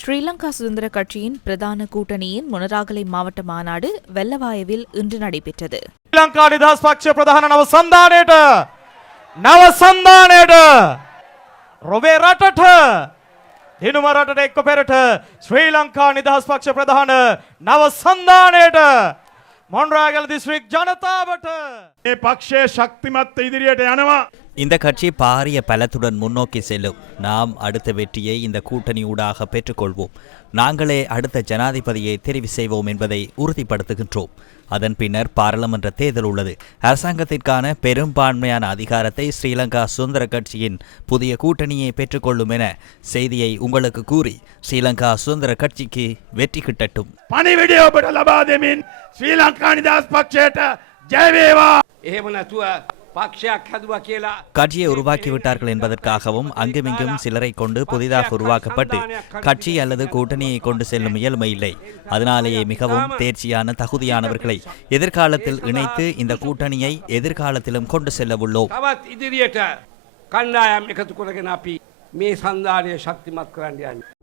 ஸ்ரீலங்கா சுதந்திர கட்சியின் பிரதான கூட்டணியின் முனராகலை மாவட்ட மாநாடு வெள்ளவாயவில் இன்று நடைபெற்றது. ஸ்ரீலங்கா நிதாஸ் பக்ஷ பிரதான නවසන්ධානයට රොවේ රටට දිනුම රටට එක්ක පෙරට ශ්‍රී ලංකා නිදහස් පක්ෂ ප්‍රධාන නවසන්ධානයට මොන්රාගල දිස්ත්‍රික් ජනතාවට මේ පක්ෂයේ ශක්තිමත් ඉදිරියට යනවා. இந்த கட்சி பாரிய பலத்துடன் முன்னோக்கி செல்லும். நாம் அடுத்த வெற்றியை இந்த கூட்டணி ஊடாக பெற்றுக்கொள்வோம். நாங்களே அடுத்த ஜனாதிபதியை தெரிவு செய்வோம் என்பதை உறுதிப்படுத்துகின்றோம். அதன் பின்னர் பாராளுமன்ற தேர்தல் உள்ளது. அரசாங்கத்திற்கான பெரும்பான்மையான அதிகாரத்தை ஸ்ரீலங்கா சுதந்திர கட்சியின் புதிய கூட்டணியை பெற்றுக்கொள்ளும் என செய்தியை உங்களுக்கு கூறி ஸ்ரீலங்கா சுதந்திர கட்சிக்கு வெற்றி கிட்டட்டும். පණිවිඩය ඔබට ලබා දෙමින් ශ්‍රී ලංකා නිදහස් පක්ෂයට ජය වේවා. එහෙම නැතුව පක්ෂයක් හැදුවා කියලා கட்சியை உருவாக்கிவிட்டார்கள் என்பதற்காகவும் அங்குமிங்கும் சிலரை கொண்டு புதிதாக உருவாக்கப்பட்டு கட்சி அல்லது கூட்டணியை கொண்டு செல்லும் இயல்மை இல்லை. அதனாலேயே மிகவும் தேர்ச்சியான தகுதியானவர்களை எதிர்காலத்தில் இணைத்து இந்த கூட்டணியை எதிர்காலத்திலும் கொண்டு செல்ல உள்ளோம். තවත් ඉදිරියට කණ්ඩායම් එකතු කරගෙන අපි මේ සන්ධානය ශක්තිමත් කරන්න යන්නේ.